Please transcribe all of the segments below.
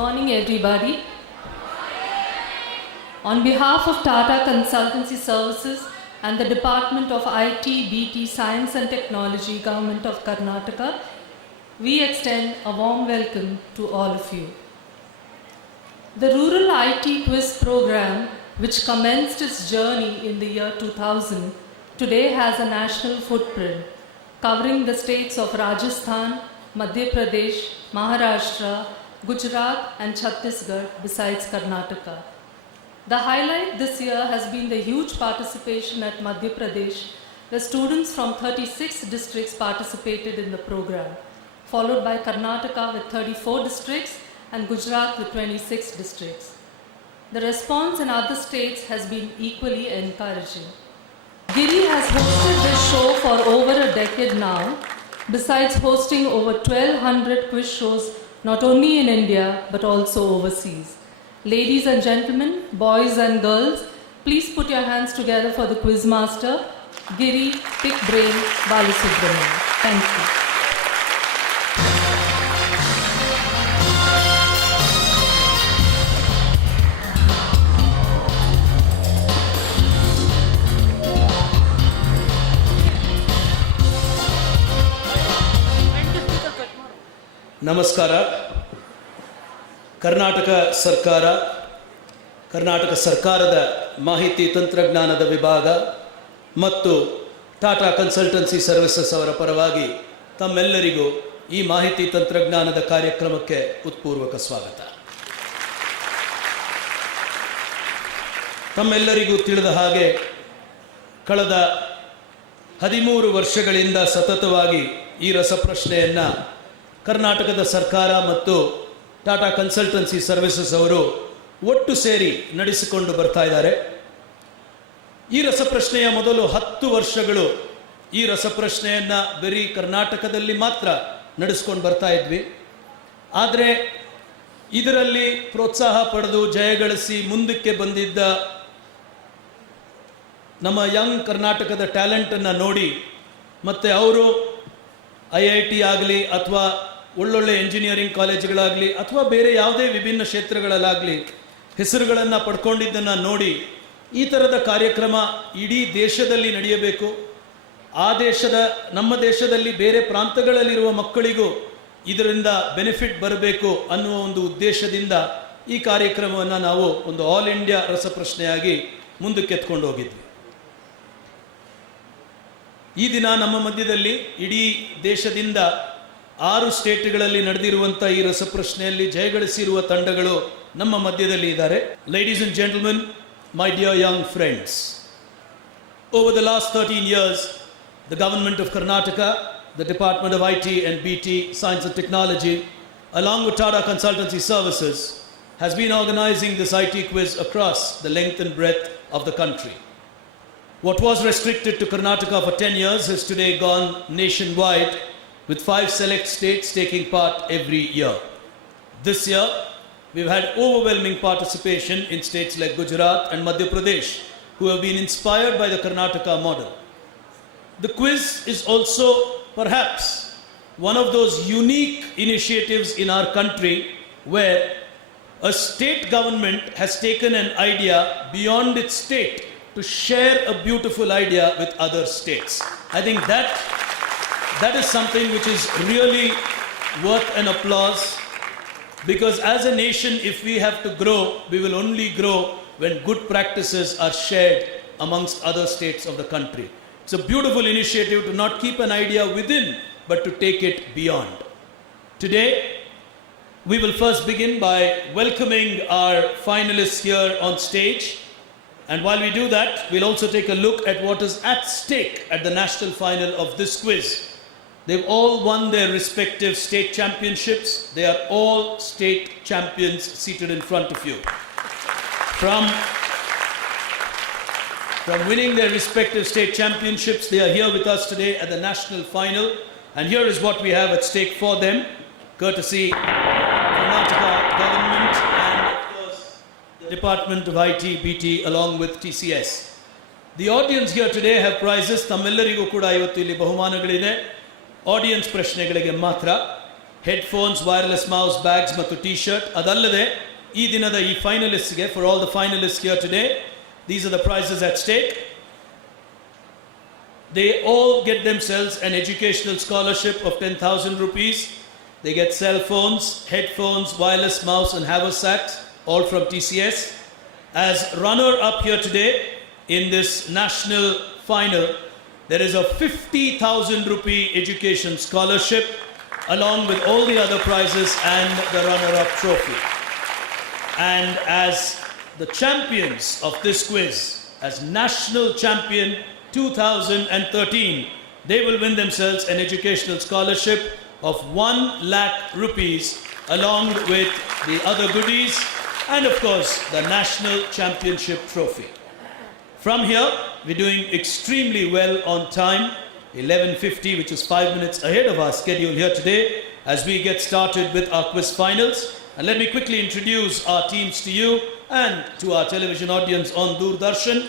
morning, everybody. On behalf of Tata Consultancy Services and the Department of IT, BT, Science and Technology, Government of Karnataka, we extend a warm welcome to all of you. The Rural IT Quiz program, which commenced its journey in the year 2000, today has a national footprint covering the states of Rajasthan, Madhya Pradesh, Maharashtra, Gujarat and Chhattisgarh besides Karnataka. The highlight this year has been the huge participation at Madhya Pradesh, where students from 36 districts participated in the program, followed by Karnataka with 34 districts and Gujarat with 26 districts. The response in other states has been equally encouraging. Giri has hosted this show for over a decade now, besides hosting over 1,200 quiz shows not only in India but also overseas. Ladies and gentlemen, boys and girls, please put your hands together for the quiz master, Giri Pick Brain Balasubramanian. Thank you. ನಮಸ್ಕಾರ. ಕರ್ನಾಟಕ ಸರ್ಕಾರದ ಮಾಹಿತಿ ತಂತ್ರಜ್ಞಾನದ ವಿಭಾಗ ಮತ್ತು Tata consultancy services ಅವರ ಪರವಾಗಿ ತಮ್ಮೆಲ್ಲರಿಗೂ ಈ ಮಾಹಿತಿ ತಂತ್ರಜ್ಞಾನದ ಕಾರ್ಯಕ್ರಮಕ್ಕೆ ಉತ್ಪೂರ್ವಕ ಸ್ವಾಗತ. ತಮ್ಮೆಲ್ಲರಿಗೂ ತಿಳಿದ ಹಾಗೆ ಕಳೆದ 13 ವರ್ಷಗಳಿಂದ ಸತತವಾಗಿ ಈ ರಸಪ್ರಶ್ನೆಯನ್ನು ಕರ್ನಾಟಕದ ಸರ್ಕಾರ ಮತ್ತು ಟಾಟಾ ಕನ್ಸಲ್ಟೆನ್ಸಿ ಸರ್ವಿಸಸ್ ಅವರು ಒಟ್ಟು ಸೇರಿ ನಡೆಸಿಕೊಂಡು ಬರ್ತಾ ಇದ್ದಾರೆ. ಈ ರಸಪ್ರಶ್ನೆಯ ಮೊದಲು 10 ವರ್ಷಗಳು ಈ ರಸಪ್ರಶ್ನೆಯನ್ನು ಬರೀ ಕರ್ನಾಟಕದಲ್ಲಿ ಮಾತ್ರ ನಡೆಸ್ಕೊಂಡು ಬರ್ತಾ ಇದ್ವಿ. ಆದರೆ ಇದರಲ್ಲಿ ಪ್ರೋತ್ಸಾಹ ಪಡೆದು ಜಯಗಳಿಸಿ ಮುಂದಕ್ಕೆ ಬಂದಿದ್ದ ನಮ್ಮ ಯಂಗ್ ಕರ್ನಾಟಕದ ಟ್ಯಾಲೆಂಟನ್ನು ನೋಡಿ ಮತ್ತು ಅವರು IIT ಆಗಲಿ ಅಥವಾ ಒಳ್ಳೊಳ್ಳೆ ಇಂಜಿನಿಯರಿಂಗ್ ಕಾಲೇಜುಗಳಾಗಲಿ ಅಥವಾ ಬೇರೆ ಯಾವುದೇ ವಿಭಿನ್ನ ಕ್ಷೇತ್ರಗಳಲ್ಲಾಗಲಿ ಹೆಸರುಗಳನ್ನು ಪಡ್ಕೊಂಡಿದ್ದನ್ನು ನೋಡಿ ಈ ಥರದ ಕಾರ್ಯಕ್ರಮ ಇಡೀ ದೇಶದಲ್ಲಿ ನಡೆಯಬೇಕು, ನಮ್ಮ ದೇಶದಲ್ಲಿ ಬೇರೆ ಪ್ರಾಂತಗಳಲ್ಲಿರುವ ಮಕ್ಕಳಿಗೂ ಇದರಿಂದ ಬೆನಿಫಿಟ್ ಬರಬೇಕು ಅನ್ನುವ ಒಂದು ಉದ್ದೇಶದಿಂದ ಈ ಕಾರ್ಯಕ್ರಮವನ್ನು ನಾವು ಒಂದು ಆಲ್ ಇಂಡಿಯಾ ರಸಪ್ರಶ್ನೆಯಾಗಿ ಮುಂದಕ್ಕೆ ಎತ್ಕೊಂಡು ಹೋಗಿದ್ವಿ. ಈ ದಿನ ನಮ್ಮ ಮಧ್ಯದಲ್ಲಿ ಇಡೀ ದೇಶದಿಂದ 6 ಸ್ಟೇಟ್ಗಳಲ್ಲಿ ನಡೆದಿರುವಂಥ ಈ ರಸಪ್ರಶ್ನೆಯಲ್ಲಿ ಜಯಗಳಿಸಿರುವ ತಂಡಗಳು ನಮ್ಮ ಮಧ್ಯದಲ್ಲಿ ಇದ್ದಾರೆ. Ladies and gentlemen, my dear Young friends, over the last 13 years, the government of Karnataka, the Department of IT and BT, Science and Technology, along with Tata Consultancy Services, has been organizing this IT quiz across the length and breadth of the country. What was restricted to Karnataka for 10 years has today gone nationwide, with 5 select states taking part every year. This year, we've had overwhelming participation in states like Gujarat and Madhya Pradesh, who have been inspired by the Karnataka model. The quiz is also perhaps one of those unique initiatives in our country where a state government has taken an idea beyond its state to share a beautiful idea with other states. I think that is something which is really worth an applause, because as a nation, if we have to grow, we will only grow when good practices are shared amongst other states of the country. It's a beautiful initiative to not keep an idea within, but to take it beyond. Today, we will first begin by welcoming our finalists here on stage. And while we do that, we'll also take a look at what is at stake at the national final of this quiz. They've all won their respective state championships. They are all state champions seated in front of you. From winning their respective state championships, they are here with us today at the national final. And here is what we have at stake for them, courtesy Karnataka government and Department of IT, BT, along with TCS. The audience here today have prizes. ತಮ್ಮೆಲ್ಲರಿಗೂ ಕೂಡ ಇವತ್ತು ಇಲ್ಲಿ ಬಹುಮಾನಗಳಿದೆ. Audience ಪ್ರಶ್ನೆಗಳಿಗೆ ಮಾತ್ರ. Headphones, wireless mouse, bags ಮತ್ತು T shirt. ಅದಲ್ಲದೆ ಈ ದಿನದ ಈ ಫೈನಲಿಸ್ಟ್ಗೆ, for all the finalist here today, these are the prizes at stake. They all get themselves an educational scholarship of 10,000 rupees. They get cell phones, headphones, wireless mouse and haversacks, all from TCS. As runner-up here today in this national final, there is a 50,000 rupee education scholarship along with all the other prizes and the runner-up trophy. And as the champions of this quiz, as national champion 2013, they will win themselves an educational scholarship of 1 lakh rupees along with the other goodies and of course the national championship trophy. From here, we're doing extremely well on time, 11:50, which is 5 minutes ahead of our schedule here today as we get started with our quiz finals. And let me quickly introduce our teams to you and to our television audience on Doordarshan.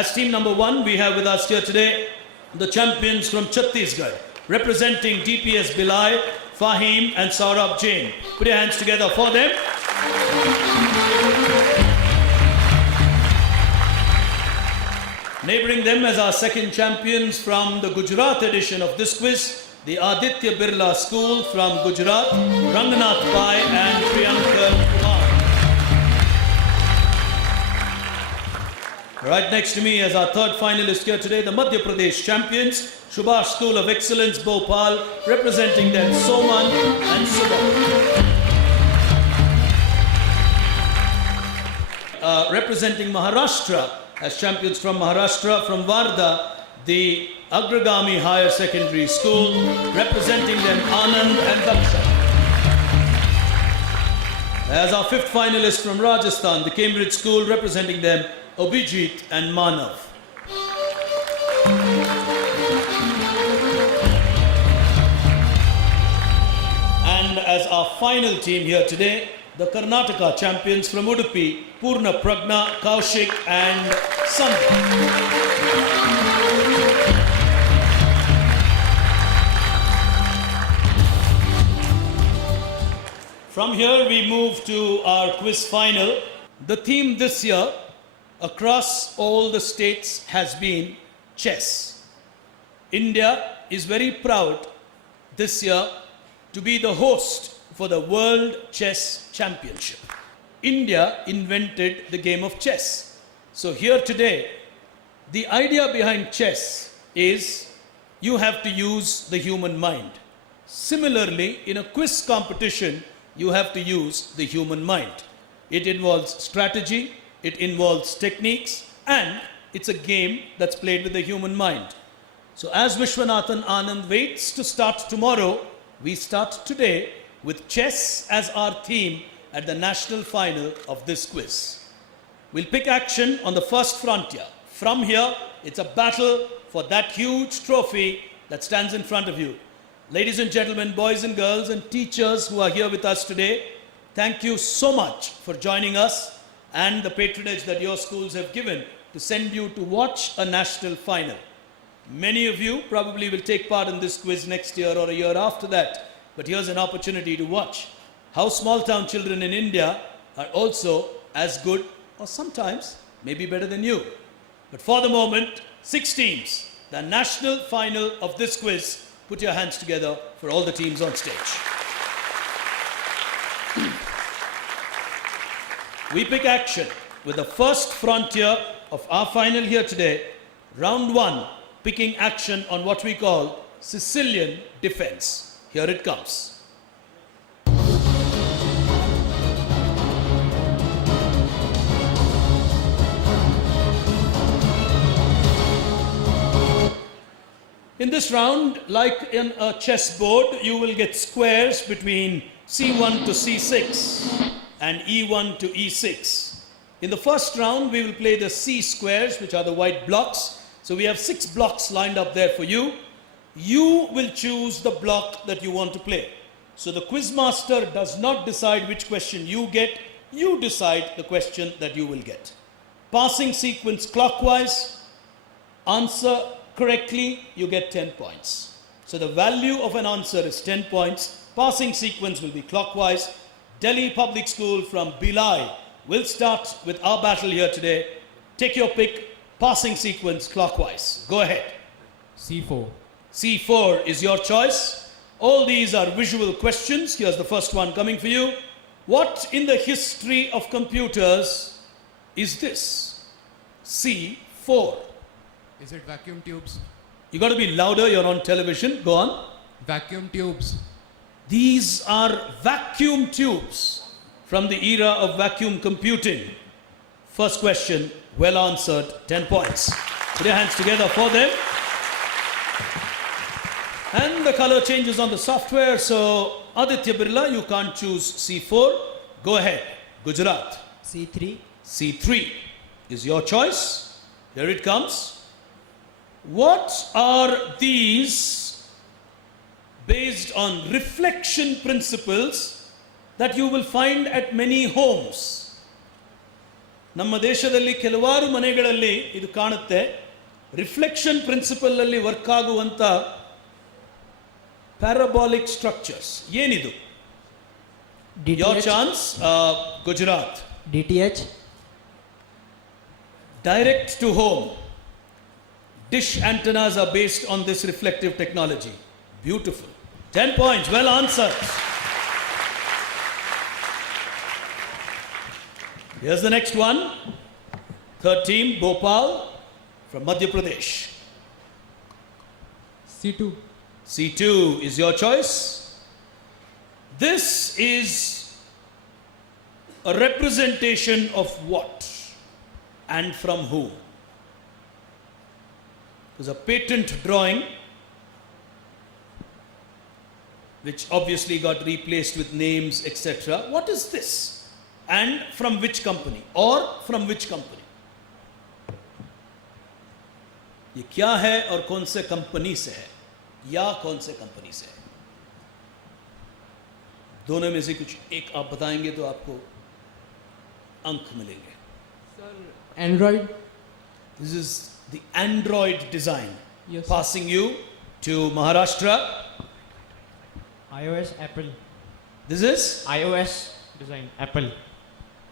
As team number 1, we have with us here today the champions from Chhattisgarh, representing DPS Bilai, Fahim and Saurabh Jain. Put your hands together for them. Neighboring them as our second champions from the Gujarat edition of this quiz, the Aditya Birla School from Gujarat, Ranganath Pai and Priyankar Kumar. Right next to me as our third finalist here today, the Madhya Pradesh champions, Subhash School of Excellence, Bhopal, representing them Soman and Subha. Representing Maharashtra as champions from Maharashtra, from Wardha, the Agragami Higher Secondary School, representing them Anand and Daksha. As our fifth finalist from Rajasthan, the Cambridge School, representing them Abhijit and Manav. And as our final team here today, the Karnataka champions from Udupi, Purna Pragna, Kaushik and Sandhu. From here we move to our quiz final. The theme this year across all the states has been chess. India is very proud this year to be the host for the World Chess Championship. India invented the game of chess. So here today, the idea behind chess is you have to use the human mind. Similarly, in a quiz competition, you have to use the human mind. It involves strategy, it involves techniques, and it's a game that's played with the human mind. So as Vishwanathan Anand waits to start tomorrow, we start today with chess as our theme at the national final of this quiz. We'll pick action on the first frontier. From here, it's a battle for that huge trophy that stands in front of you. Ladies and gentlemen, boys and girls and teachers who are here with us today, thank you so much for joining us and the patronage that your schools have given to send you to watch a national final. Many of you probably will take part in this quiz next year or a year after that, but here's an opportunity to watch how small town children in India are also as good or sometimes maybe better than you. But for the moment, 6 teams, the national final of this quiz. Put your hands together for all the teams on stage. We pick action with the first frontier of our final here today, round 1, picking action on what we call Sicilian defense. Here it comes. In this round, like in a chessboard, you will get squares between C1 to C6 and E1 to E6. In the first round, we will play the C squares, which are the white blocks. So we have 6 blocks lined up there for you. You will choose the block that you want to play. So the quizmaster does not decide which question you get. You decide the question that you will get. Passing sequence clockwise, answer correctly, you get 10 points. So the value of an answer is 10 points. Passing sequence will be clockwise. Delhi Public School from Bilai will start with our battle here today. Take your pick. Passing sequence clockwise. Go ahead. C4. C4 is your choice. All these are visual questions. Here's the first one coming for you. What in the history of computers is this? C4. Is it vacuum tubes? You got to be louder. You're on television. Go on. Vacuum tubes. These are vacuum tubes from the era of vacuum computing. First question, well answered, 10 points. Put your hands together for them. And the color changes on the software, so Aditya Birla, you can't choose C4. Go ahead. Gujarat. C3. C3 is your choice. Here it comes. What are these based on reflection principles that you will find at many homes? ನಮ್ಮ ದೇಶದಲ್ಲಿ ಕೆಲವಾರು ಮನೆಗಳಲ್ಲಿ ಇದು ಕಾಣುತ್ತೆ. Reflection principal ಅಲ್ಲಿ work ಆಗುವಂತ parabolic structures ಏನಿದು? Your chance. Gujarat. DTH. Direct to home. Dish antennas are based on this reflective technology. Beautiful. 10 points. Well answered. Here's the next one. Third team, Bhopal from Madhya Pradesh. C2. C2 is your choice. This is a representation of what and from whom? There's a patent drawing which obviously got replaced with names, etc. What is this? And from which company? Or from which company? ये क्या है और कौन से company से है या कौन से कंपनी से है? दोनों में से कुछ एक आप बताएंगे तो आपको अंक मिलेंगे. Sir, Android. This is the Android design. Yes. Passing you to Maharashtra. iOS, Apple. This is? iOS design, Apple.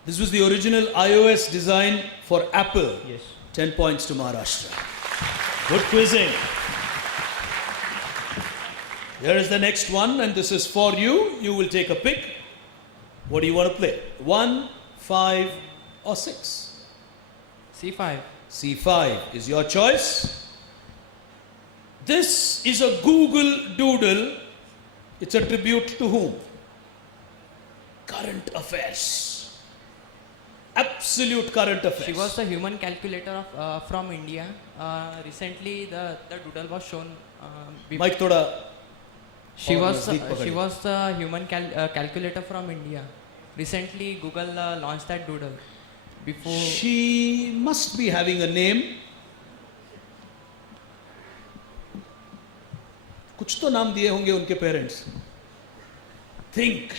This was the original iOS design for Apple. Yes. 10 points to Maharashtra. Good quizzing. Here is the next one, and this is for you. You will take a pick. What do you want to play? 1, 5, or 6? C5. C5 is your choice. This is a Google Doodle. It's a tribute to whom? Current affairs. Absolute current affairs. She was the human calculator from India. Recently, the doodle was shown. Mike thoda. She और was नज़दीक पकड़िए. she was the human calculator from India. Recently, Google launched that doodle. Before She must be having a name. कुछ तो नाम दिए होंगे उनके parents. Think.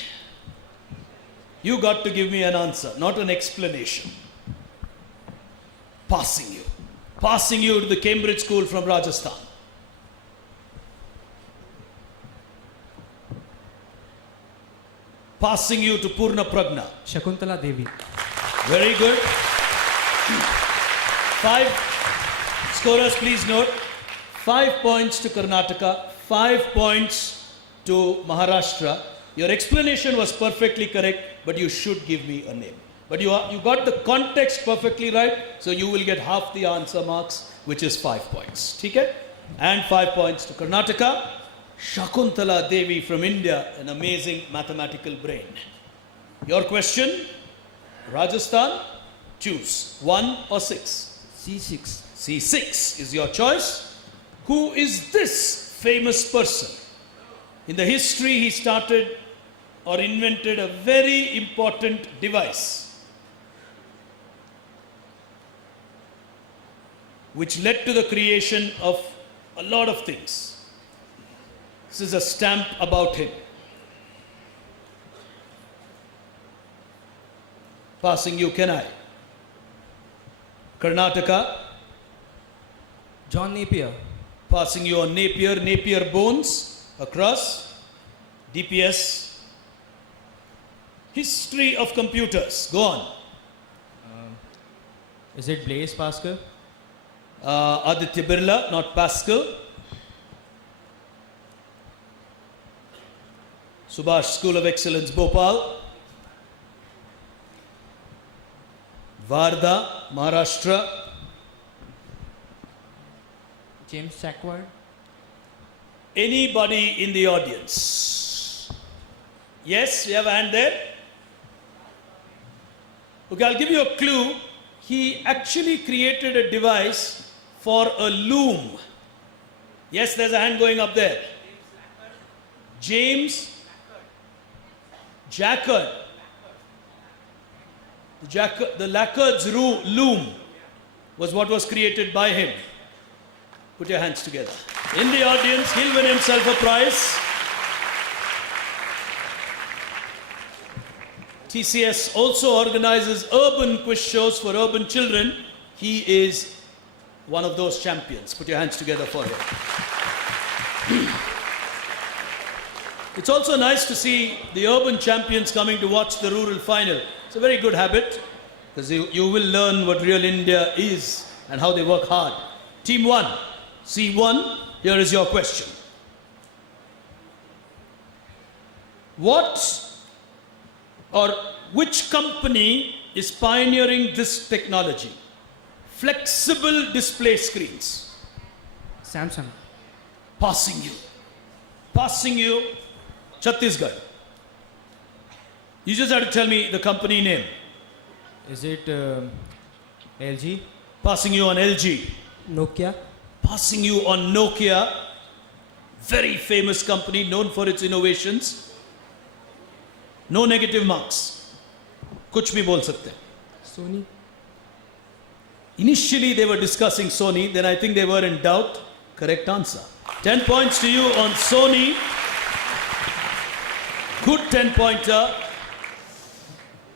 You got to give me an answer, not an explanation. Passing you. Passing you to the Cambridge School from Rajasthan. Passing you to Purna Pragna. Shakuntala Devi. Very good. 5 scorers, please note. 5 points to Karnataka, 5 points to Maharashtra. Your explanation was perfectly correct, but you should give me a name. But you got the context perfectly right, so you will get half the answer marks, which is 5 points. Okay? And 5 points to Karnataka. Shakuntala Devi from India, an amazing mathematical brain. Your question, Rajasthan, choose 1 or 6. C6. C6 is your choice. Who is this famous person? In the history, he started or invented a very important device which led to the creation of a lot of things. This is a stamp about him. Passing you, Kenai. Karnataka. John Napier. Passing you on Napier, Napier bones across. DPS. History of computers. Go on. Is it Blaise Pascal? Aditya Birla, not Pascal. Subhash School of Excellence, Bhopal. Wardha, Maharashtra. James Sackward. Anybody in the audience? Yes, we have a hand there. Okay, I'll give you a clue. He actually created a device for a loom. Yes, there's a hand going up there. James Jacquard. The Lacquard's loom was what was created by him. Put your hands together. In the audience, he'll win himself a prize. TCS also organizes urban quiz shows for urban children. He is one of those champions. Put your hands together for him. It's also nice to see the urban champions coming to watch the rural final. It's a very good habit because you will learn what real India is and how they work hard. Team 1, C1, here is your question. Which company is pioneering this technology? Flexible display screens. Samsung. Passing you. Chhattisgarh. You just have to tell me the company name. Is it LG? Passing you on LG. Nokia? Passing you on Nokia. Very famous company known for its innovations. No negative marks. कुछ भी बोल सकते हैं. Sony? Initially they were discussing Sony, then I think they were in doubt. Correct answer. 10 points to you on Sony. Good 10-pointer.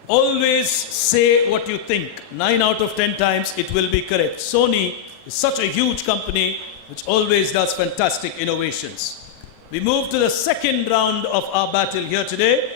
Always say what you think. 9 out of 10 times it will be correct. Sony is such a huge company which always does fantastic innovations. We move to the second round of our battle here today.